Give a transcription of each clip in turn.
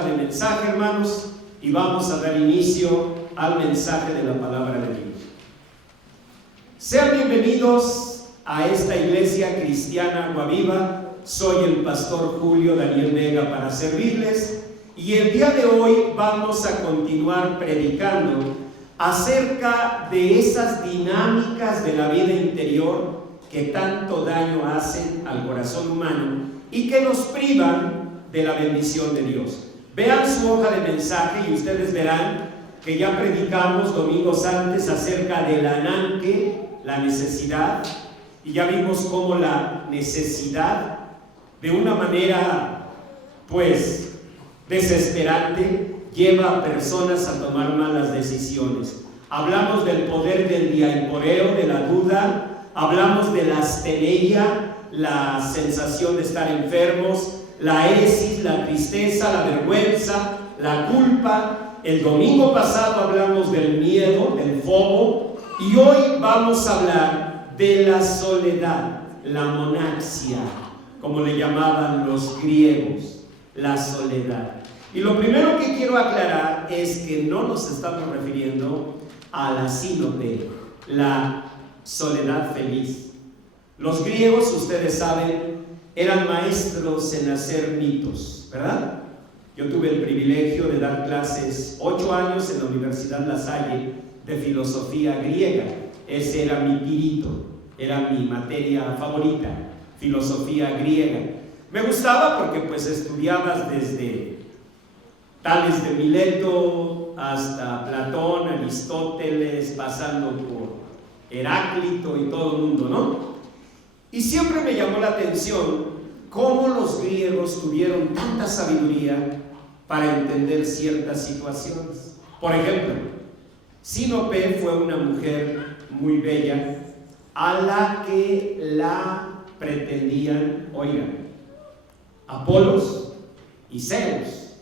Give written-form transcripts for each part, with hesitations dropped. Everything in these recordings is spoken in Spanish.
hoja de mensaje, hermanos, y vamos a dar inicio al mensaje de la palabra de Dios. Sean bienvenidos a esta iglesia cristiana Agua Viva. Soy el pastor Julio Daniel Vega para servirles, y el día de hoy vamos a continuar predicando acerca de esas dinámicas de la vida interior que tanto daño hacen al corazón humano y que nos privan de la bendición de Dios. Vean su hoja de mensaje y ustedes verán que ya predicamos domingos antes acerca del ananque, la necesidad, y ya vimos cómo la necesidad, de una manera pues desesperante, lleva a personas a tomar malas decisiones. Hablamos del poder del diasporeo, de la duda, hablamos de la astenia, la sensación de estar enfermos, la esis, la tristeza, la vergüenza, la culpa. El domingo pasado hablamos del miedo, del fomo, y hoy vamos a hablar de la soledad, la monaxia, como le llamaban los griegos, la soledad. Y lo primero que quiero aclarar es que no nos estamos refiriendo a la sínope, la soledad feliz. Los griegos, ustedes saben, eran maestros en hacer mitos, ¿verdad? Yo tuve el privilegio de dar clases 8 años en la Universidad La Salle de filosofía griega. Ese era mi tirito, era mi materia favorita, filosofía griega. Me gustaba porque pues estudiabas desde Tales de Mileto hasta Platón, Aristóteles, pasando por Heráclito y todo el mundo, ¿no? Y siempre me llamó la atención cómo los griegos tuvieron tanta sabiduría para entender ciertas situaciones. Por ejemplo, Sínope fue una mujer muy bella a la que la pretendían, oigan, Apolos y Zeus.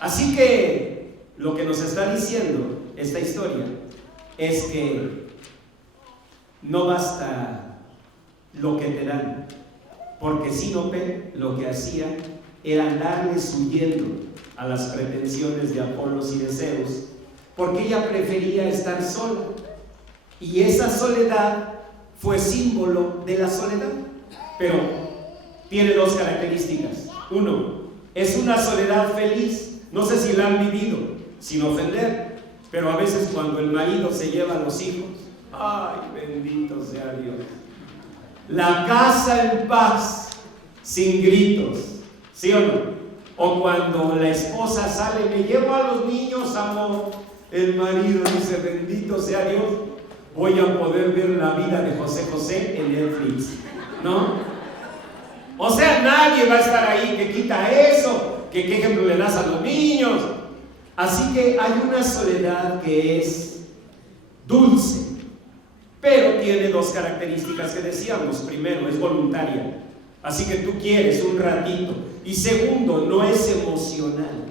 Así que lo que nos está diciendo esta historia es que no basta lo que te dan, porque Sínope lo que hacía era darles huyendo a las pretensiones de Apolos y de Zeus, porque ella prefería estar sola, y esa soledad fue símbolo de la soledad. Pero tiene 2 características. Uno, es una soledad feliz. No sé si la han vivido, sin ofender, pero a veces cuando el marido se lleva a los hijos, ay, bendito sea Dios, la casa en paz, sin gritos, ¿sí o no? O cuando la esposa sale, me llevo a los niños, amor, el marido dice, bendito sea Dios, voy a poder ver la vida de José José en Netflix, ¿no? O sea, nadie va a estar ahí que quita eso, que qué ejemplo le das a los niños. Así que hay una soledad que es dulce, pero tiene 2 características que decíamos. Primero, es voluntaria, así que tú quieres un ratito. Y segundo, no es emocional,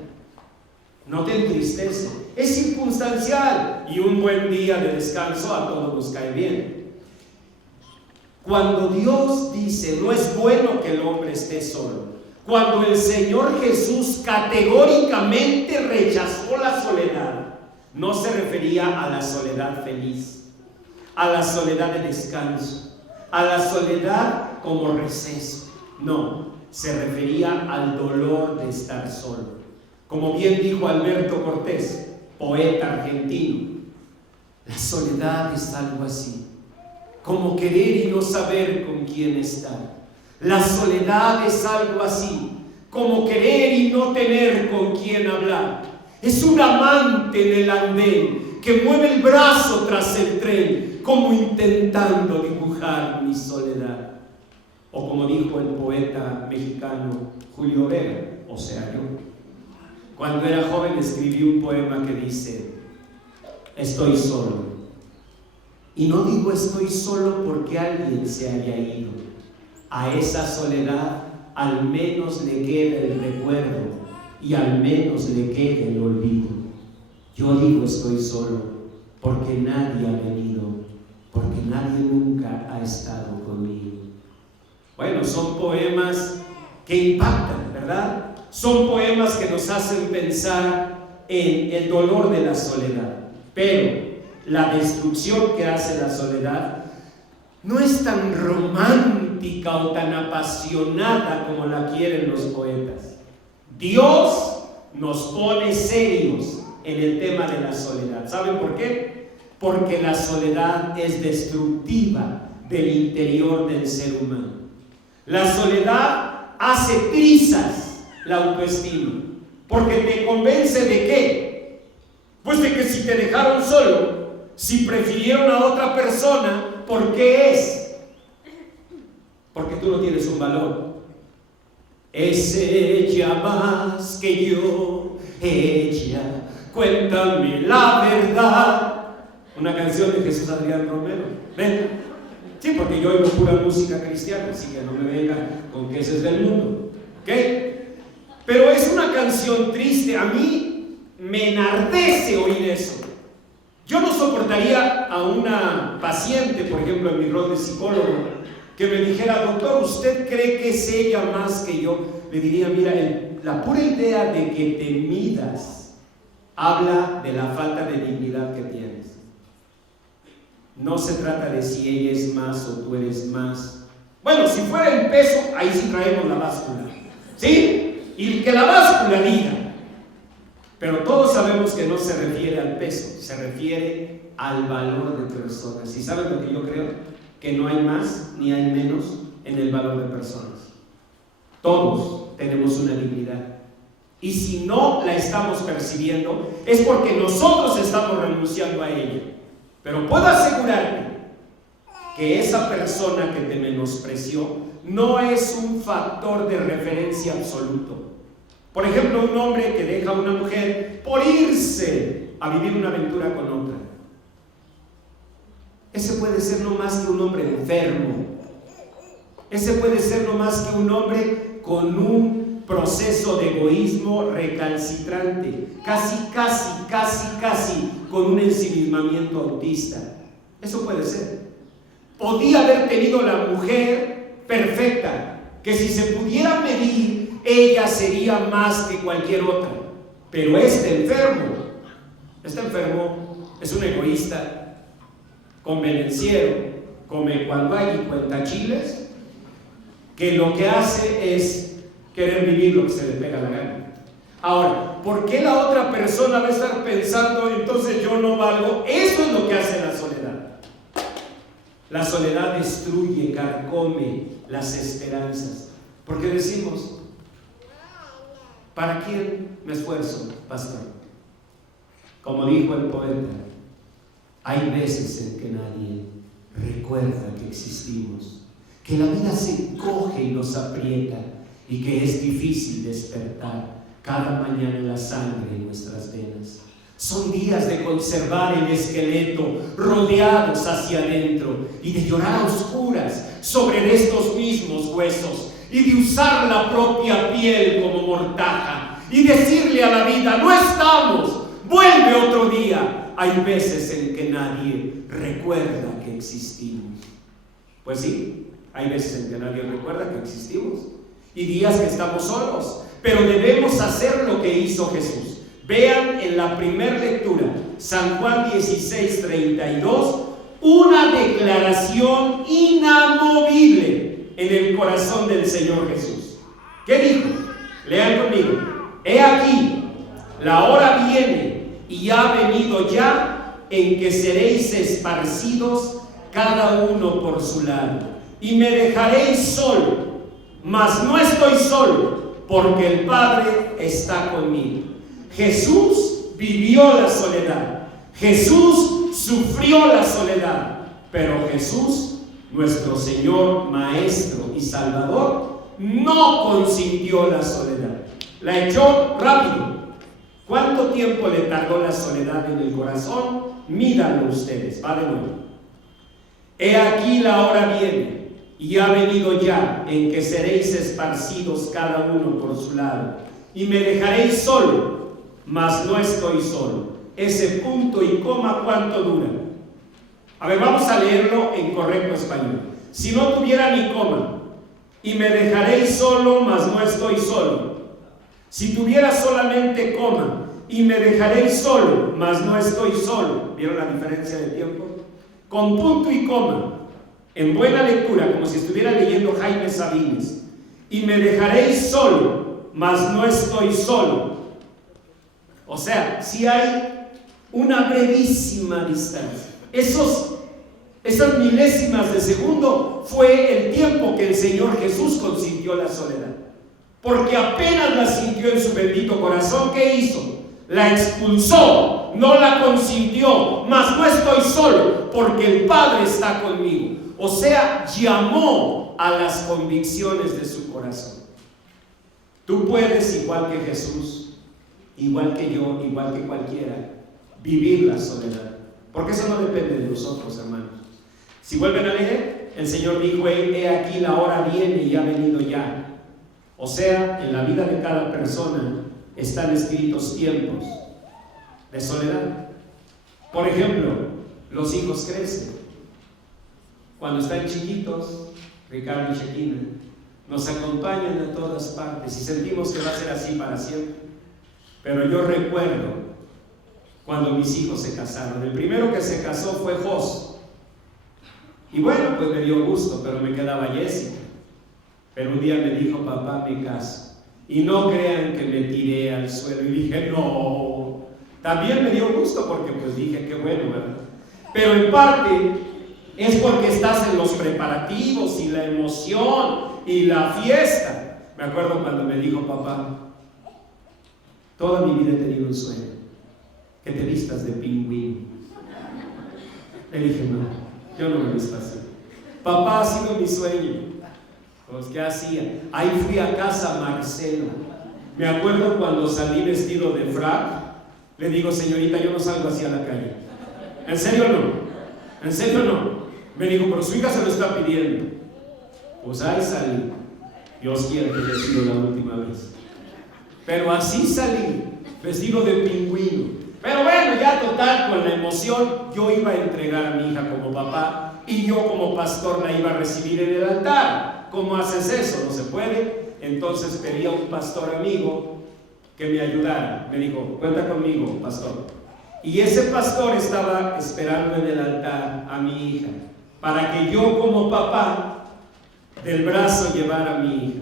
no te entristece, es circunstancial, y un buen día de descanso a todos nos cae bien. Cuando Dios dice, no es bueno que el hombre esté solo, cuando el Señor Jesús categóricamente rechazó la soledad, no se refería a la soledad feliz, a la soledad de descanso, a la soledad como receso. No, se refería al dolor de estar solo. Como bien dijo Alberto Cortés, poeta argentino, la soledad es algo así, como querer y no saber con quién estar. La soledad es algo así, como querer y no tener con quién hablar. Es un amante en el andén que mueve el brazo tras el tren, como intentando dibujar mi soledad. O como dijo el poeta mexicano Julio Vega, o sea yo, cuando era joven escribí un poema que dice, estoy solo. Y no digo estoy solo porque alguien se haya ido. A esa soledad al menos le queda el recuerdo y al menos le queda el olvido. Yo digo estoy solo porque nadie ha venido, porque nadie nunca ha estado conmigo. Bueno, son poemas que impactan, ¿verdad? son poemas que nos hacen pensar en el dolor de la soledad. Pero la destrucción que hace la soledad no es tan romántica o tan apasionada como la quieren los poetas. Dios nos pone serios en el tema de la soledad. ¿Saben por qué? Porque la soledad es destructiva del interior del ser humano. La soledad hace trizas la autoestima, porque te convence de ¿qué? Pues de que si te dejaron solo, si prefirieron a otra persona, ¿por qué es? Porque tú no tienes un valor. Es ella más que yo, ella, cuéntame la verdad. Una canción de Jesús Adrián Romero. ¿Ven? Sí, porque yo oigo pura música cristiana, así que no me vengan con que ese es del mundo. ¿Ok? Pero es una canción triste. A mí me enardece oír eso. Yo no soportaría a una paciente, por ejemplo, en mi rol de psicólogo, que me dijera: doctor, ¿usted cree que es ella más que yo? Le diría: mira, la pura idea de que te midas habla de la falta de dignidad que tienes. No se trata de si ella es más o tú eres más. Bueno, si fuera el peso, ahí sí traemos la báscula, ¿sí? Y que la báscula diga. Pero todos sabemos que no se refiere al peso, se refiere al valor de personas. ¿Y saben lo que yo creo? Que no hay más ni hay menos en el valor de personas. Todos tenemos una dignidad. Y si no la estamos percibiendo, es porque nosotros estamos renunciando a ella. Pero puedo asegurarte que esa persona que te menospreció no es un factor de referencia absoluto. Por ejemplo, un hombre que deja a una mujer por irse a vivir una aventura con otra. Ese puede ser no más que un hombre enfermo. Ese puede ser no más que un hombre con un proceso de egoísmo recalcitrante, casi con un ensimismamiento autista. Eso puede ser. Podía haber tenido la mujer perfecta, que si se pudiera medir, ella sería más que cualquier otra. Pero este enfermo es un egoísta, convenenciero, come cuando hay y cuenta chiles, que lo que hace es querer vivir lo que se le pega la gana. Ahora, ¿por qué la otra persona va a estar pensando entonces yo no valgo? Eso es lo que hace la soledad. La soledad destruye, carcome las esperanzas. Porque decimos: ¿para quién me esfuerzo, pastor? Como dijo el poeta, hay veces en que nadie recuerda que existimos, que la vida se encoge y nos aprieta, y que es difícil despertar cada mañana la sangre en nuestras venas. Son días de conservar el esqueleto rodeados hacia adentro y de llorar a oscuras sobre estos mismos huesos y de usar la propia piel como mortaja y decirle a la vida: no estamos, vuelve otro día. Hay veces en que nadie recuerda que existimos. Pues sí, hay veces en que nadie recuerda que existimos y días que estamos solos, pero debemos hacer lo que hizo Jesús. Vean en la primera lectura, San Juan 16:32, una declaración inamovible en el corazón del Señor Jesús. ¿Qué dijo? Lean conmigo: he aquí, la hora viene y ha venido ya en que seréis esparcidos cada uno por su lado, y me dejaréis solo, mas no estoy solo, porque el Padre está conmigo. Jesús vivió la soledad, Jesús sufrió la soledad, pero Jesús, nuestro Señor, Maestro y Salvador, no consintió la soledad, la echó rápido. ¿Cuánto tiempo le tardó la soledad en el corazón? Mídanlo ustedes, va de nuevo. He aquí la hora viene y ha venido ya en que seréis esparcidos cada uno por su lado, y me dejaréis solo, mas no estoy solo. Ese punto y coma, ¿cuánto dura? A ver, vamos a leerlo en correcto español. Si no tuviera ni coma: y me dejaréis solo, mas no estoy solo. Si tuviera solamente coma, y me dejaréis solo, mas no estoy solo. ¿Vieron la diferencia de tiempo? Con punto y coma, en buena lectura, como si estuviera leyendo Jaime Sabines. Y me dejaréis solo, mas no estoy solo. O sea, si hay una brevísima distancia. Esas milésimas de segundo fue el tiempo que el Señor Jesús consintió la soledad. Porque apenas la sintió en su bendito corazón, ¿qué hizo? La expulsó, no la consintió, mas no estoy solo, porque el Padre está conmigo. O sea, llamó a las convicciones de su corazón. Tú puedes, igual que Jesús, igual que yo, igual que cualquiera, vivir la soledad. Porque eso no depende de nosotros, hermanos. Si vuelven a leer, el Señor dijo: he aquí la hora viene y ha venido ya. O sea, en la vida de cada persona están escritos tiempos de soledad. Por ejemplo, los hijos crecen. Cuando están chiquitos, Ricardo y Shekina nos acompañan a todas partes y sentimos que va a ser así para siempre. Pero yo recuerdo cuando mis hijos se casaron. El primero que se casó fue Jos. Y bueno, pues me dio gusto, pero me quedaba Jessica. Pero un día me dijo: papá, me caso. Y no crean que me tiré al suelo y dije: no. También me dio gusto porque pues dije: qué bueno, ¿verdad? Pero en parte es porque estás en los preparativos y la emoción y la fiesta. Me acuerdo cuando me dijo: papá, toda mi vida he tenido un sueño, que te vistas de pingüino. Le dije: no, yo no me visto así. Papá, ha sido mi sueño. Pues, ¿qué hacía? Ahí fui a casa Marcelo. Me acuerdo cuando salí vestido de frac. Le digo: señorita, yo no salgo así a la calle. ¿En serio no? ¿En serio no? Me dijo: pero su hija se lo está pidiendo. Pues ahí salí. Dios quiere que haya sido la última vez. Pero así salí, vestido de pingüino. Pero bueno, ya total, con la emoción, yo iba a entregar a mi hija como papá y yo como pastor la iba a recibir en el altar. ¿Cómo haces eso? No se puede. Entonces pedí a un pastor amigo que me ayudara. Me dijo: cuenta conmigo, pastor. Y ese pastor estaba esperando en el altar a mi hija, para que yo como papá del brazo llevara a mi hija.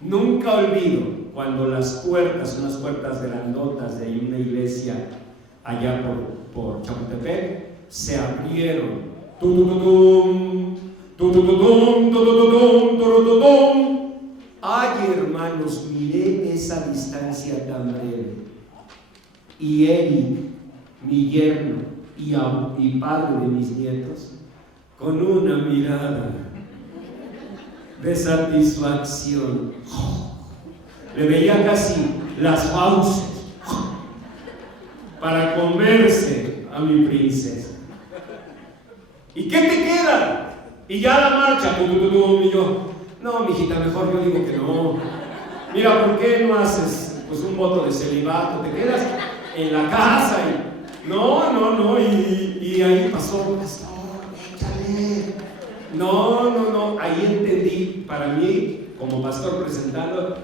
Nunca olvido cuando las puertas, unas puertas grandotas de una iglesia allá por Chapultepec, se abrieron. Ay, hermanos, miré esa distancia tan breve. Y Eric, mi yerno y padre de mis nietos, con una mirada de satisfacción, le veía casi las fauces para comerse a mi princesa. ¿Y qué te queda? Y ya la marcha, y yo: no, mijita, mejor yo digo que no. Mira, ¿por qué no haces pues un voto de celibato? Te quedas en la casa y no, y ahí pasó: pastor, échale. No, ahí entendí, para mí, como pastor presentando,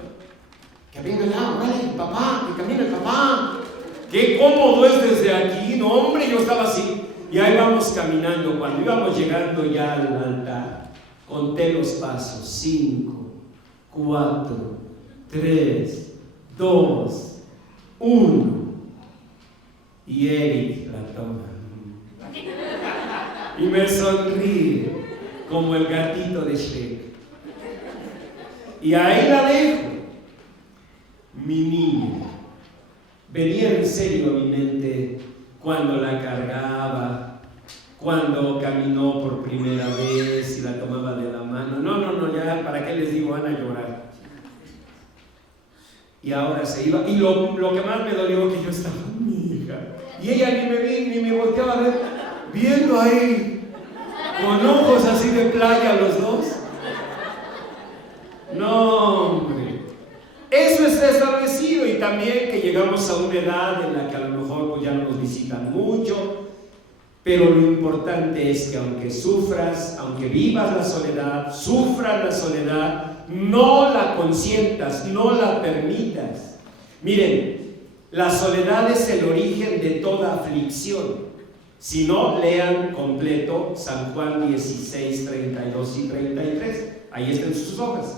que venga ya, órale, papá, que camine el papá. Qué cómodo es desde aquí. No, hombre, yo estaba así. Y ahí vamos caminando. Cuando íbamos llegando ya al altar, conté los pasos: 5, 4, 3, 2, 1. Y Eric la toma y me sonríe como el gatito de Shrek. Y ahí la dejo. Mi niña. Venía en serio a mi mente cuando la cargaba, cuando caminó por primera vez y la tomaba de la mano. No, ya, ¿para qué les digo? Van a llorar. Y ahora se iba. Y lo que más me dolió, que yo estaba con mi hija. Y ella ni me volteaba a ver, viendo ahí, con ojos así de playa los dos. No, hombre. Eso está establecido. Y también que llegamos a una edad en la que a lo mejor pues ya no nos visitan mucho. Pero lo importante es que aunque sufras, aunque vivas la soledad, sufras la soledad, no la consientas, no la permitas. Miren, la soledad es el origen de toda aflicción. Si no, lean completo San Juan 16, 32 y 33. Ahí están sus hojas.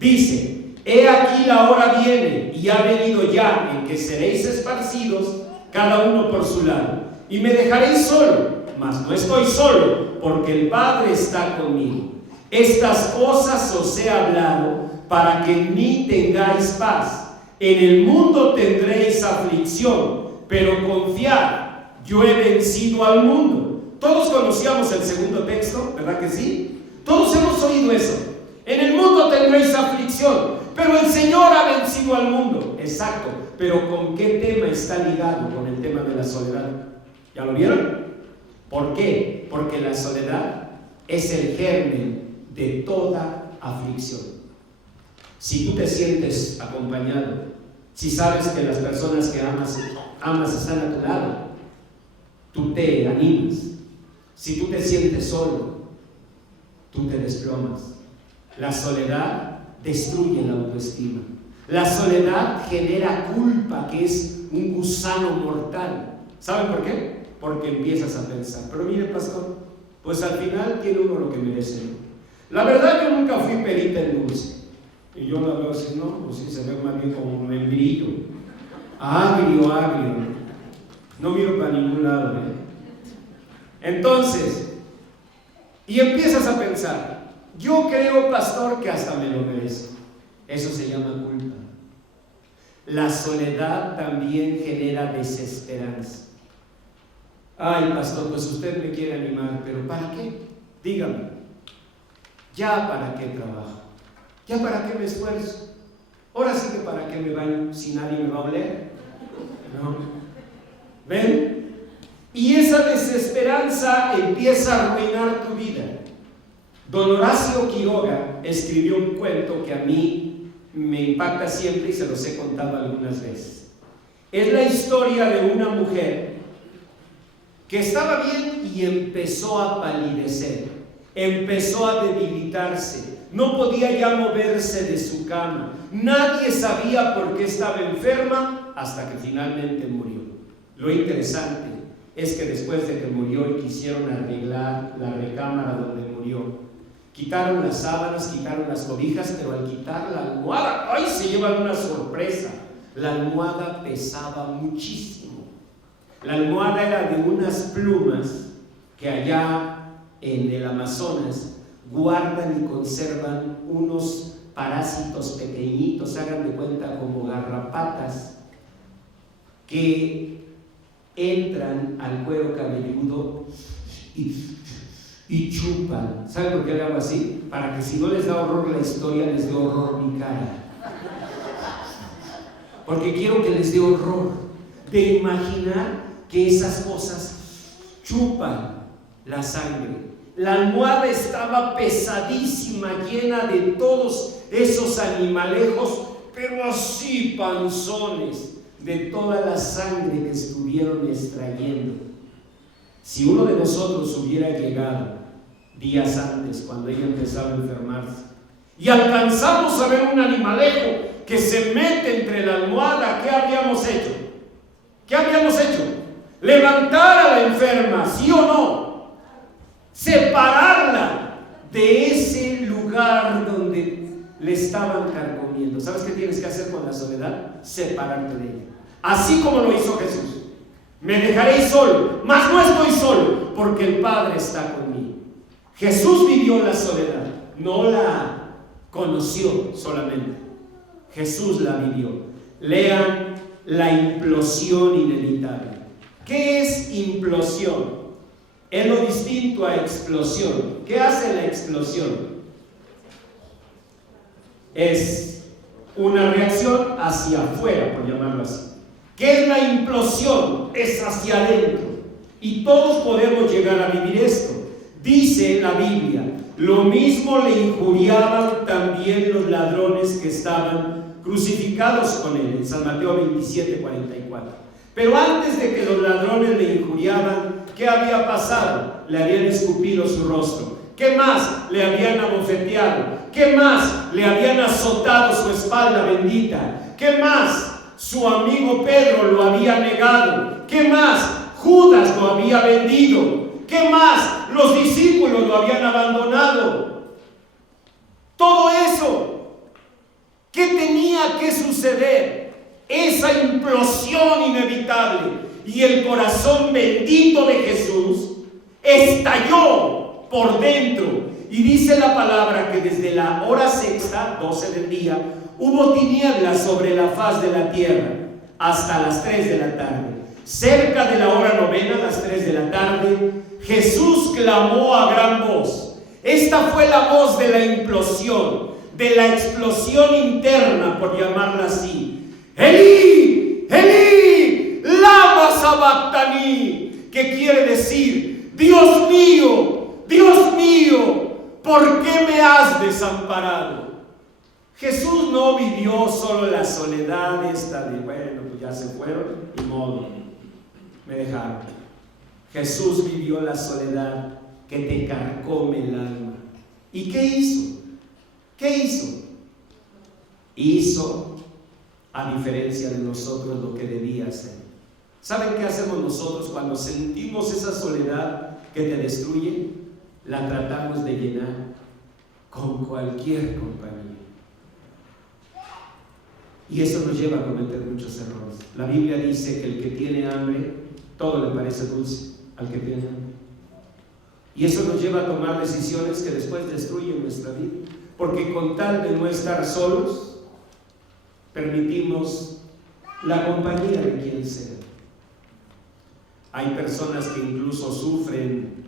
Dice: he aquí la hora viene, y ha venido ya, en que seréis esparcidos, cada uno por su lado, y me dejaréis solo, mas no estoy solo, porque el Padre está conmigo. Estas cosas os he hablado, para que en mí tengáis paz. En el mundo tendréis aflicción, pero confiad, yo he vencido al mundo. Todos conocíamos el segundo texto, ¿verdad que sí? Todos hemos oído eso. En el mundo tendréis aflicción, pero el Señor ha vencido al mundo. Exacto, pero ¿con qué tema está ligado? Con el tema de la soledad. ¿Ya lo vieron? ¿Por qué? Porque la soledad es el germen de toda aflicción. Si tú te sientes acompañado, si sabes que las personas que amas están a tu lado, tú te animas. Si tú te sientes solo, tú te desplomas. La soledad destruye la autoestima. La soledad genera culpa, que es un gusano mortal. ¿Saben por qué? Porque empiezas a pensar: pero mire, pastor, pues al final tiene uno lo que merece, ¿no? La verdad, yo nunca fui perita en dulce. Y yo la veo así, no, pues sí, se ve más bien como un membrillo. Agrio. No miro para ningún lado, ¿eh? Entonces, y empiezas a pensar: yo creo, pastor, que hasta me lo merezco. Eso se llama culpa. La soledad también genera desesperanza. Ay, pastor, pues usted me quiere animar, pero ¿para qué? Dígame, ¿ya para qué trabajo? ¿Ya para qué me esfuerzo? Ahora sí que para qué me baño si nadie me va a oler, ¿no? ¿Ven? Y esa desesperanza empieza a arruinar tu vida. Don Horacio Quiroga escribió un cuento que a mí me impacta siempre y se los he contado algunas veces. Es la historia de una mujer que estaba bien y empezó a palidecer, empezó a debilitarse, no podía ya moverse de su cama. Nadie sabía por qué estaba enferma hasta que finalmente murió. Lo interesante es que después de que murió y quisieron arreglar la recámara donde murió, quitaron las sábanas, quitaron las cobijas, pero al quitar la almohada, ¡ay!, se llevan una sorpresa. La almohada pesaba muchísimo. La almohada era de unas plumas que allá en el Amazonas guardan y conservan unos parásitos pequeñitos, hagan de cuenta como garrapatas, que entran al cuero cabelludo y chupan. ¿Saben por qué le hago así? Para que si no les da horror la historia, les dé horror mi cara. Porque quiero que les dé horror de imaginar que esas cosas chupan la sangre. La almohada estaba pesadísima, llena de todos esos animalejos, pero así panzones, de toda la sangre que estuvieron extrayendo. Si uno de nosotros hubiera llegado días antes, cuando ella empezaba a enfermarse, y alcanzamos a ver un animalejo que se mete entre la almohada, ¿qué habríamos hecho? ¿Qué habríamos hecho? Levantar a la enferma, ¿sí o no? Separarla de ese lugar donde le estaban carcomiendo. ¿Sabes qué tienes que hacer con la soledad? Separarte de ella. Así como lo hizo Jesús. Me dejaréis solo, mas no estoy solo, porque el Padre está conmigo. Jesús vivió la soledad, no la conoció solamente. Jesús la vivió. Lean la implosión inevitable. ¿Qué es implosión? Es lo distinto a explosión. ¿Qué hace la explosión? Es una reacción hacia afuera, por llamarlo así. ¿Qué es la implosión? Es hacia adentro. Y todos podemos llegar a vivir esto. Dice la Biblia: lo mismo le injuriaban también los ladrones que estaban crucificados con él, en San Mateo 27, 44. Pero antes de que los ladrones le injuriaban, ¿qué había pasado? Le habían escupido su rostro. ¿Qué más? Le habían abofeteado. ¿Qué más? Le habían azotado su espalda bendita. ¿Qué más? Su amigo Pedro lo había negado. ¿Qué más? Judas lo había vendido. ¿Qué más? Los discípulos lo habían abandonado. Todo eso. ¿Qué tenía que suceder? Esa implosión inevitable. Y el corazón bendito de Jesús estalló por dentro. Y dice la palabra que desde la hora sexta, 12 del día, hubo tinieblas sobre la faz de la tierra hasta las 3 de la tarde. Cerca de la hora novena, las 3 de la tarde, Jesús clamó a gran voz. Esta fue la voz de la implosión, de la explosión interna, por llamarla así. Elí, Elí, lama sabactani, que quiere decir, Dios mío, ¿por qué me has desamparado? Jesús no vivió solo la soledad esta de, bueno, pues ya se fueron y modo, me dejaron. Jesús vivió la soledad que te carcome el alma. ¿Y qué hizo? ¿Qué hizo? Hizo, a diferencia de nosotros, lo que debía hacer. ¿Saben qué hacemos nosotros cuando sentimos esa soledad que te destruye? La tratamos de llenar con cualquier compañía. Y eso nos lleva a cometer muchos errores. La Biblia dice que el que tiene hambre, todo le parece dulce al que tiene hambre. Y eso nos lleva a tomar decisiones que después destruyen nuestra vida. Porque con tal de no estar solos, permitimos la compañía de quien sea. Hay personas que incluso sufren,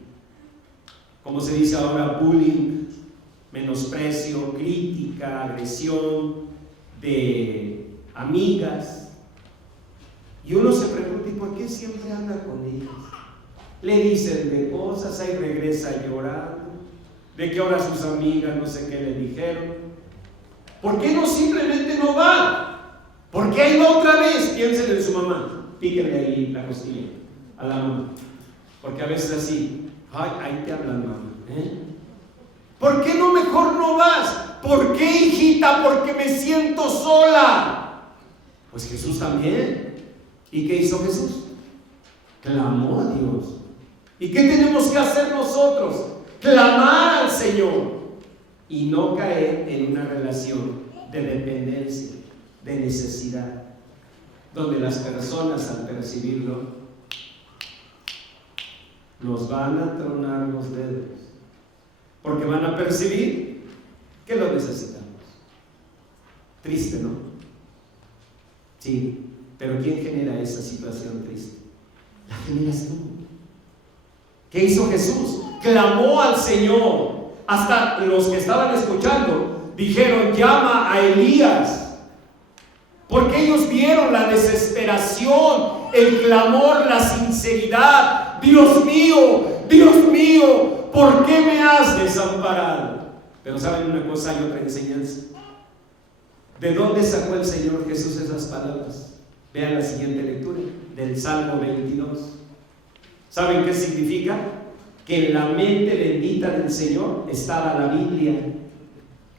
como se dice ahora, bullying, menosprecio, crítica, agresión de amigas. Y uno se pregunta, ¿y por qué siempre anda con ellas? Le dicen de cosas, ahí regresa llorando, de que ahora sus amigas no sé qué le dijeron. ¿Por qué no simplemente no va? ¿Por qué ahí va otra vez? Piensen en su mamá, píquenle ahí la costilla a la mamá, porque a veces así, ay, ahí te hablan, mamá, ¿por qué no mejor no vas? ¿Por qué, hijita? Porque me siento sola. Pues Jesús también. ¿Y qué hizo Jesús? Clamó a Dios. ¿Y qué tenemos que hacer nosotros? Clamar al Señor y no caer en una relación de dependencia, de necesidad, donde las personas al percibirlo nos van a tronar los dedos, porque van a percibir que lo necesitamos. Triste, ¿no? Sí, pero ¿quién genera esa situación triste? La generas tú. ¿Qué hizo Jesús? Clamó al Señor. Hasta los que estaban escuchando dijeron, llama a Elías, porque ellos vieron la desesperación, el clamor, la sinceridad. Dios mío, ¿por qué me has desamparado? Pero ¿saben una cosa? Hay otra enseñanza. ¿De dónde sacó el Señor Jesús esas palabras? Vean la siguiente lectura del Salmo 22. ¿Saben qué significa? Que en la mente bendita del Señor estaba la Biblia.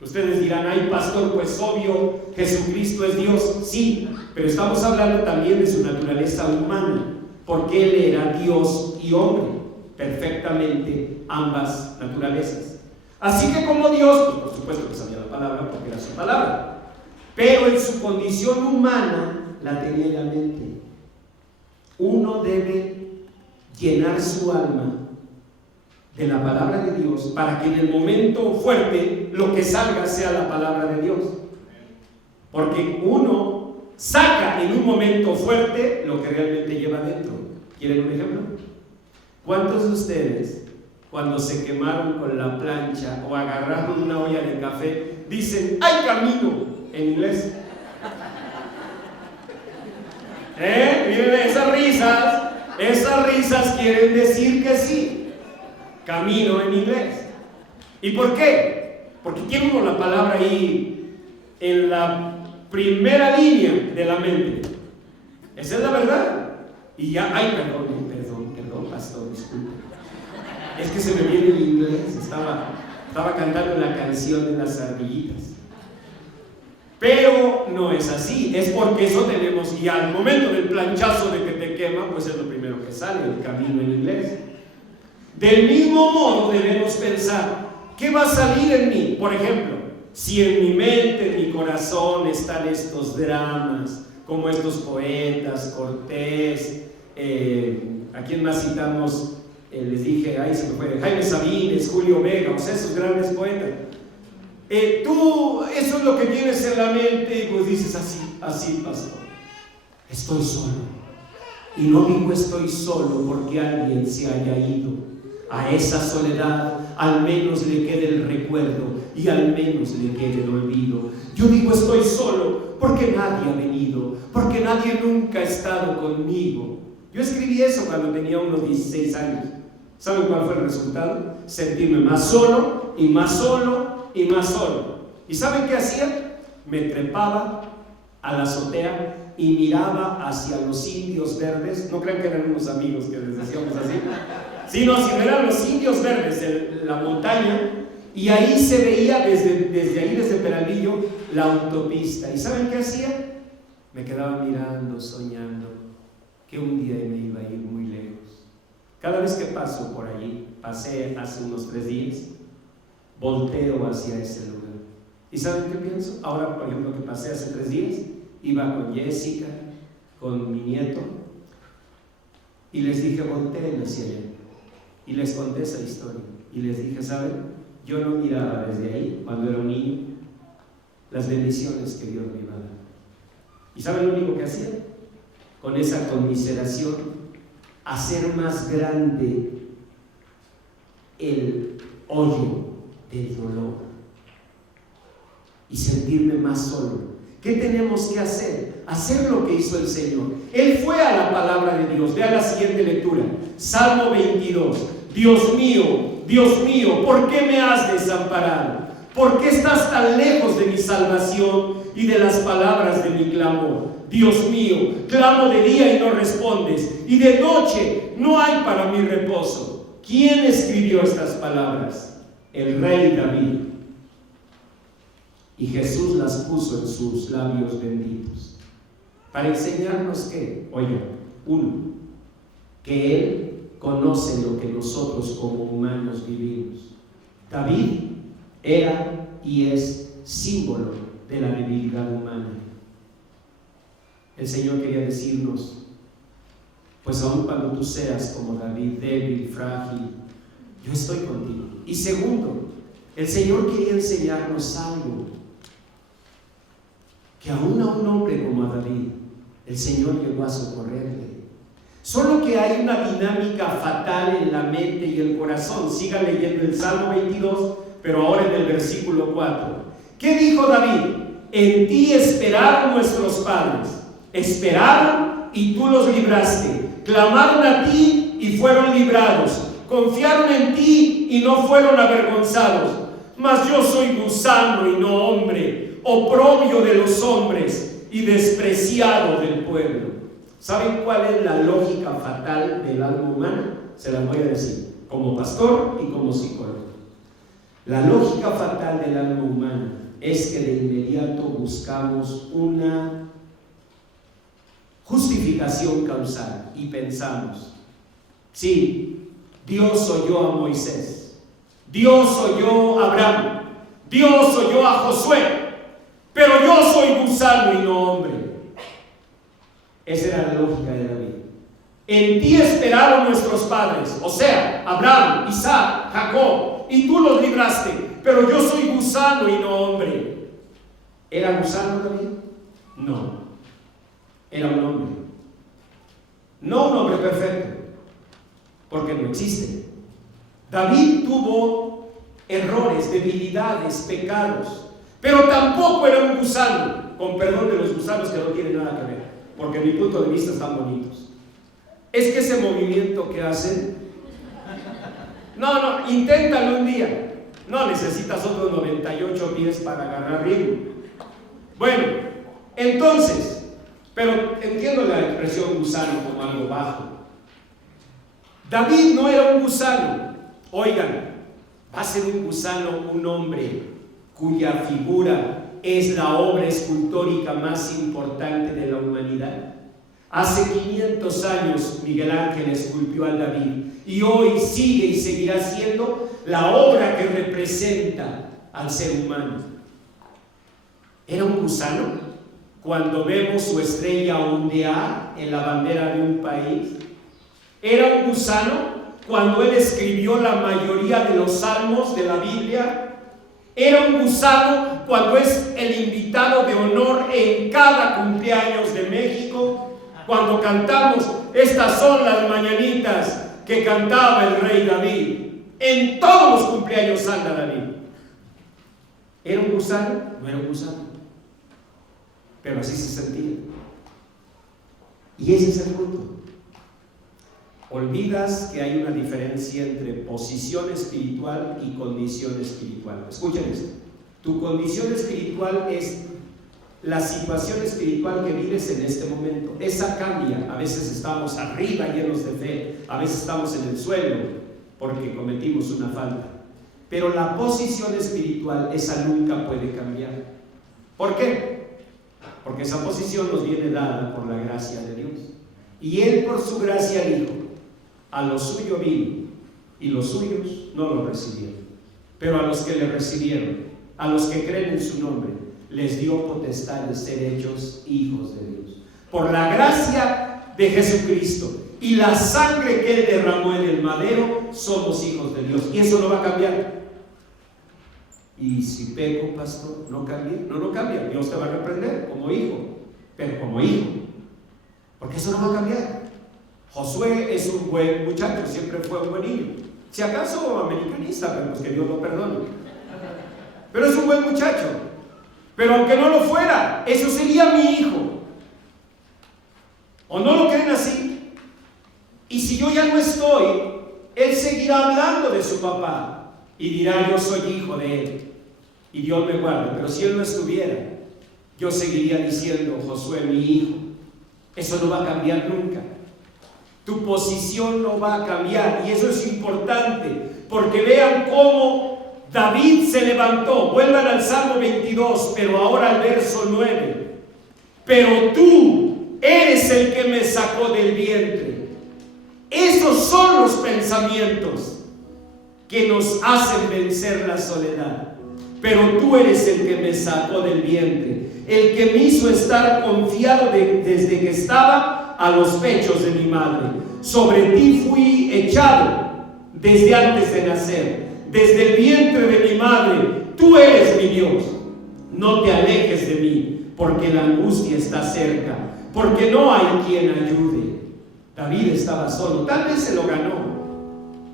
Ustedes dirán, ay pastor, pues obvio, Jesucristo es Dios. Sí, pero estamos hablando también de su naturaleza humana, porque Él era Dios y hombre, perfectamente ambas naturalezas. Así que como Dios, pues por supuesto que sabía la palabra, porque era su palabra, pero en su condición humana la tenía en la mente. Uno debe llenar su alma de la palabra de Dios para que en el momento fuerte lo que salga sea la palabra de Dios, porque uno saca en un momento fuerte lo que realmente lleva dentro. ¿Quieren un ejemplo? ¿Cuántos de ustedes, cuando se quemaron con la plancha o agarraron una olla de café, dicen, ¡ay, camino! En inglés. Miren, esas risas quieren decir que sí. Camino en inglés. ¿Y por qué? Porque tiene uno la palabra ahí en la primera línea de la mente. Esa es la verdad. Y ya, ay, perdón, pastor, disculpe. Es que se me viene el inglés. Estaba cantando la canción de las ardillitas. Pero no es así. Es porque eso tenemos, y al momento del planchazo de que te quema, pues es lo primero que sale, el camino en inglés. Del mismo modo debemos pensar, ¿qué va a salir en mí? Por ejemplo, si en mi mente, en mi corazón están estos dramas, como estos poetas, Cortés, ¿a quién más citamos? Les dije, ahí se me fue, Jaime Sabines, Julio Vega, o sea, esos grandes poetas. Tú, eso es lo que tienes en la mente, y pues dices así, pastor, estoy solo. Y no digo estoy solo porque alguien se haya ido. A esa soledad al menos le quede el recuerdo y al menos le quede el olvido. Yo digo estoy solo porque nadie ha venido, porque nadie nunca ha estado conmigo. Yo escribí eso cuando tenía unos 16 años. ¿Saben cuál fue el resultado? Sentirme más solo y más solo y más solo. ¿Y saben qué hacía? Me trepaba a la azotea y miraba hacia los indios verdes. No crean que eran unos amigos que les decíamos así, sino si eran los indios verdes en la montaña, y ahí se veía desde Peralvillo la autopista. ¿Y saben qué hacía? Me quedaba mirando, soñando que un día me iba a ir muy lejos. Cada vez que paso por allí, pasé hace unos 3 días, volteo hacia ese lugar. ¿Y saben qué pienso? Ahora, por ejemplo, que pasé hace 3 días, iba con Jessica, con mi nieto, y les dije, volteen hacia allá. Y les conté esa historia. Y les dije, ¿saben? Yo no miraba desde ahí, cuando era un niño, las bendiciones que Dios me iba a dar. ¿Y saben lo único que hacía? Con esa conmiseración, hacer más grande el hoyo del dolor y sentirme más solo. ¿Qué tenemos que hacer? Hacer lo que hizo el Señor. Él fue a la palabra de Dios. Vea la siguiente lectura, Salmo 22. Dios mío, ¿por qué me has desamparado? ¿Por qué estás tan lejos de mi salvación y de las palabras de mi clamor? Dios mío, clamo de día y no respondes, y de noche no hay para mi reposo. ¿Quién escribió estas palabras? El rey David. Y Jesús las puso en sus labios benditos. Para enseñarnos que, oigan, uno, que Él conoce lo que nosotros como humanos vivimos. David era y es símbolo de la debilidad humana. El Señor quería decirnos, pues aun cuando tú seas como David, débil, frágil, yo estoy contigo. Y segundo, el Señor quería enseñarnos algo, que aún a un hombre como a David, el Señor llegó a socorrerle. Solo que hay una dinámica fatal en la mente y el corazón. Sigan leyendo el Salmo 22, pero ahora en el versículo 4. ¿Qué dijo David? En ti esperaron nuestros padres. Esperaron y tú los libraste. Clamaron a ti y fueron librados. Confiaron en ti y no fueron avergonzados. Mas yo soy gusano y no hombre, oprobio de los hombres y despreciado del pueblo. ¿Saben cuál es la lógica fatal del alma humana? Se las voy a decir, como pastor y como psicólogo. La lógica fatal del alma humana es que de inmediato buscamos una justificación causal y pensamos, sí, Dios oyó a Moisés, Dios oyó a Abraham, Dios oyó a Josué, pero yo soy gusano y no hombre. Esa era la lógica de David. En ti esperaron nuestros padres, o sea, Abraham, Isaac, Jacob, y tú los libraste, pero yo soy gusano y no hombre. ¿Era gusano David? No, era un hombre. No un hombre perfecto, porque no existe. David tuvo errores, debilidades, pecados, pero tampoco era un gusano, con perdón de los gusanos que no tienen nada que ver, porque en mi punto de vista están bonitos. Es que ese movimiento que hacen, no, inténtalo un día. No necesitas otros 98 pies para agarrar ritmo. Bueno, entonces, pero entiendo la expresión gusano como algo bajo. David no era un gusano. Oigan, va a ser un gusano un hombre cuya figura es la obra escultórica más importante de la humanidad. Hace 500 años Miguel Ángel esculpió al David y hoy sigue y seguirá siendo la obra que representa al ser humano. ¿Era un gusano cuando vemos su estrella ondear en la bandera de un país? ¿Era un gusano cuando él escribió la mayoría de los salmos de la Biblia? ¿Era un gusano cuando es el invitado de honor en cada cumpleaños de México? Cuando cantamos, estas son las mañanitas que cantaba el rey David. En todos los cumpleaños anda David. ¿Era un gusano? No era un gusano, pero así se sentía. Y ese es el punto. Olvidas que hay una diferencia entre posición espiritual y condición espiritual. Escuchen esto. Tu condición espiritual es la situación espiritual que vives en este momento. Esa cambia. A veces estamos arriba llenos de fe, a veces estamos en el suelo porque cometimos una falta. Pero la posición espiritual, esa nunca puede cambiar. ¿Por qué? Porque esa posición nos viene dada por la gracia de Dios. Y Él por su gracia dijo: a lo suyo vino, y los suyos no lo recibieron. Pero a los que le recibieron, a los que creen en su nombre, les dio potestad de ser hechos hijos de Dios. Por la gracia de Jesucristo y la sangre que Él derramó en el madero, somos hijos de Dios. Y eso no va a cambiar. Y si peco, pastor, no cambia. No cambia. Dios te va a reprender como hijo, pero como hijo, porque eso no va a cambiar. Josué es un buen muchacho, siempre fue un buen niño. Si acaso americanista, pero pues que Dios lo perdone. Pero es un buen muchacho. Pero aunque no lo fuera, eso sería mi hijo. ¿O no lo creen así? Y si yo ya no estoy, él seguirá hablando de su papá y dirá: yo soy hijo de él y Dios me guarda. Pero si él no estuviera, yo seguiría diciendo: Josué, mi hijo. Eso no va a cambiar nunca. Tu posición no va a cambiar, y eso es importante, porque vean cómo David se levantó. Vuelvan al Salmo 22, pero ahora al verso 9. Pero tú eres el que me sacó del vientre. Esos son los pensamientos que nos hacen vencer la soledad. Pero tú eres el que me sacó del vientre, el que me hizo estar confiado desde que estaba a los pechos de mi madre. Sobre ti fui echado desde antes de nacer, desde el vientre de mi madre. Tú eres mi Dios. No te alejes de mí, porque la angustia está cerca, porque no hay quien ayude. David estaba solo. Tal vez se lo ganó,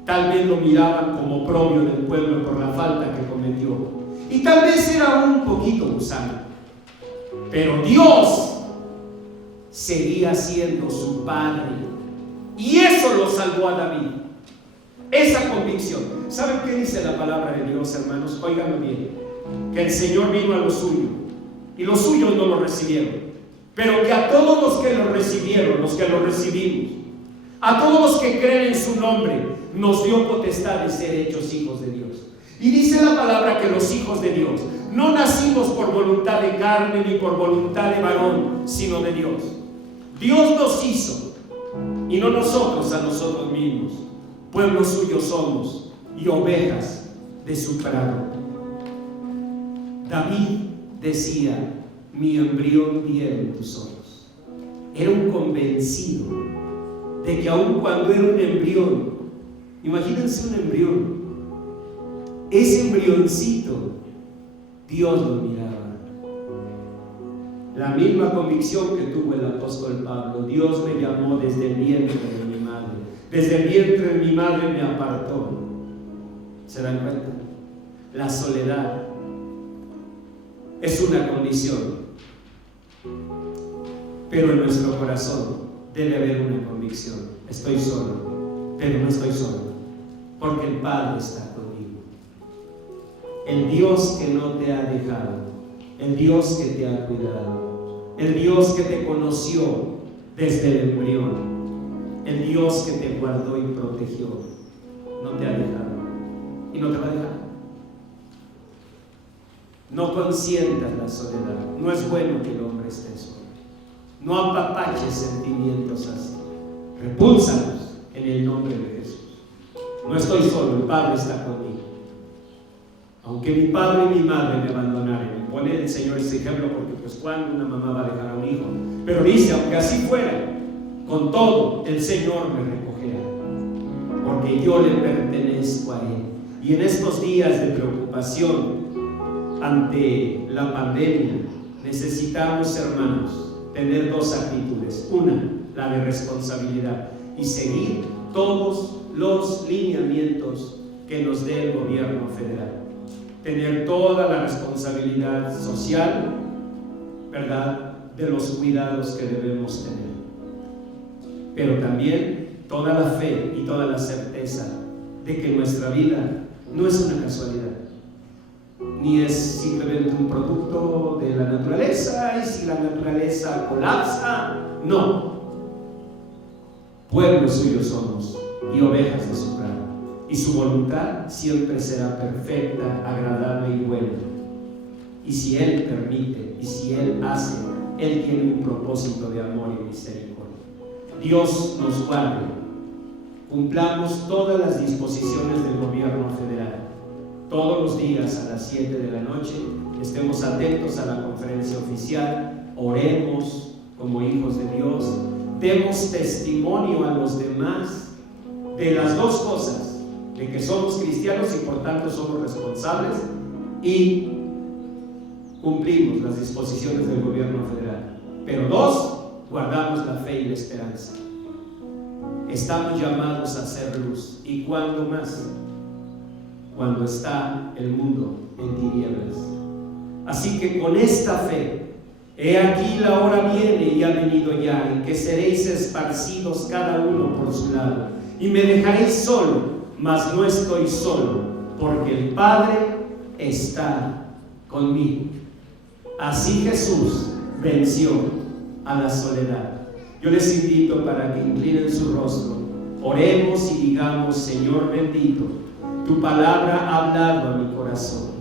tal vez lo miraban como oprobio del pueblo por la falta que cometió, y tal vez era un poquito gusano, pero Dios seguía siendo su padre, y eso lo salvó a David. Esa convicción. ¿Saben qué dice la palabra de Dios, hermanos? Óiganlo bien. Que el Señor vino a lo suyo, y los suyos no lo recibieron, pero que a todos los que lo recibieron, los que lo recibimos, a todos los que creen en su nombre, nos dio potestad de ser hechos hijos de Dios. Y dice la palabra que los hijos de Dios no nacimos por voluntad de carne ni por voluntad de varón, sino de Dios. Dios nos hizo, y no nosotros a nosotros mismos. Pueblo suyo somos y ovejas de su prado. David decía: mi embrión vieron tus ojos. Era un convencido de que aun cuando era un embrión, imagínense un embrión, ese embrioncito, Dios lo miraba. La misma convicción que tuvo el apóstol Pablo: Dios me llamó desde el vientre de mi madre. Desde el vientre de mi madre me apartó. ¿Se dan cuenta? La soledad es una condición, pero en nuestro corazón debe haber una convicción: estoy solo, pero no estoy solo, porque el Padre está conmigo. El Dios que no te ha dejado, el Dios que te ha cuidado, el Dios que te conoció desde el embrión, el Dios que te guardó y protegió, no te ha dejado y no te va a dejar. No consientas la soledad. No es bueno que el hombre esté solo. No apapaches sentimientos así. Repúlsalos en el nombre de Jesús. No estoy solo, el Padre está conmigo. Aunque mi padre y mi madre me abandonaren. Y pone el Señor este ejemplo porque pues cuando una mamá va a dejar a un hijo. Pero dice, aunque así fuera, con todo el Señor me recogerá. Porque yo le pertenezco a Él. Y en estos días de preocupación ante la pandemia, necesitamos, hermanos, tener dos actitudes. Una, la de responsabilidad y seguir todos los lineamientos que nos dé el gobierno federal. Tener toda la responsabilidad social, ¿verdad?, de los cuidados que debemos tener. Pero también toda la fe y toda la certeza de que nuestra vida no es una casualidad, ni es simplemente un producto de la naturaleza, y si la naturaleza colapsa, no. Pueblo suyo somos y ovejas de su prado, y su voluntad siempre será perfecta, agradable y buena. Y si Él permite, y si Él hace, Él tiene un propósito de amor y misericordia. Dios nos guarde. Cumplamos todas las disposiciones del gobierno federal. Todos los días a las 7 de la noche estemos atentos a la conferencia oficial, oremos como hijos de Dios, demos testimonio a los demás de las dos cosas, de que somos cristianos y por tanto somos responsables y cumplimos las disposiciones del gobierno federal. Pero dos, guardamos la fe y la esperanza. Estamos llamados a hacer luz. ¿Y cuándo más? Cuando está el mundo en tinieblas. Así que con esta fe, he aquí la hora viene y ha venido ya, en que seréis esparcidos cada uno por su lado, y me dejaréis solo, mas no estoy solo, porque el Padre está conmigo. Así Jesús venció a la soledad. Yo les invito para que inclinen su rostro, oremos y digamos: Señor bendito, tu palabra ha hablado a mi corazón.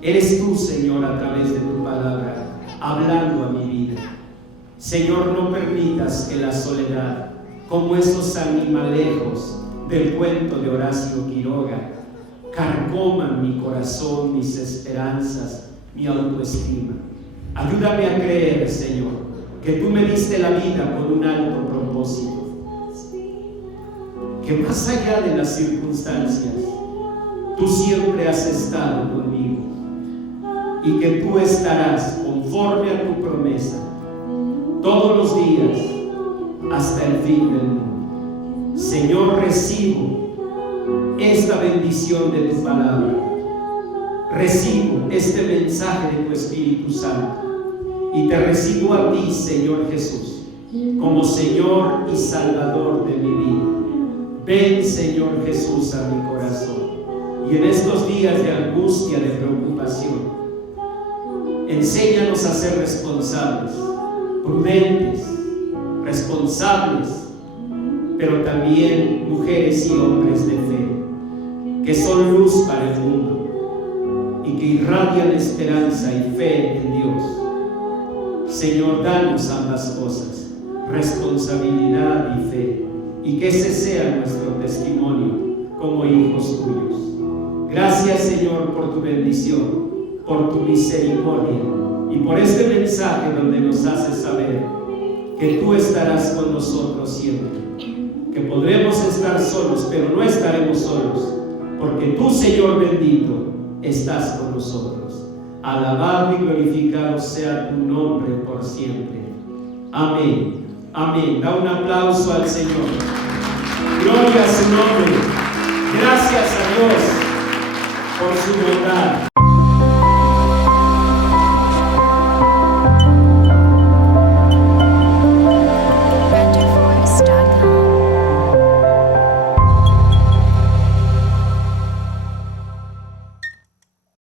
Eres tú, Señor, a través de tu palabra, hablando a mi vida. Señor, no permitas que la soledad, como esos animalejos del cuento de Horacio Quiroga, carcoman mi corazón, mis esperanzas, mi autoestima. Ayúdame a creer, Señor, que tú me diste la vida con un alto propósito, que más allá de las circunstancias, tú siempre has estado conmigo, y que tú estarás conforme a tu promesa todos los días hasta el fin del mundo. Señor, recibo esta bendición de tu palabra, recibo este mensaje de tu Espíritu Santo y te recibo a ti, Señor Jesús, como Señor y Salvador de mi vida. Ven, Señor Jesús, a mi corazón, y en estos días de angustia, de preocupación, enséñanos a ser responsables, prudentes, responsables, pero también mujeres y hombres de fe, que son luz para el mundo y que irradian esperanza y fe en Dios. Señor, danos ambas cosas, responsabilidad y fe, y que ese sea nuestro testimonio como hijos tuyos. Gracias, Señor, por tu bendición, por tu misericordia y por este mensaje donde nos hace saber que tú estarás con nosotros siempre, que podremos estar solos, pero no estaremos solos, porque tú, Señor bendito, estás con nosotros. Alabado y glorificado sea tu nombre por siempre. Amén. Amén. Da un aplauso al Señor. Gloria a su nombre. Gracias a Dios por su bondad.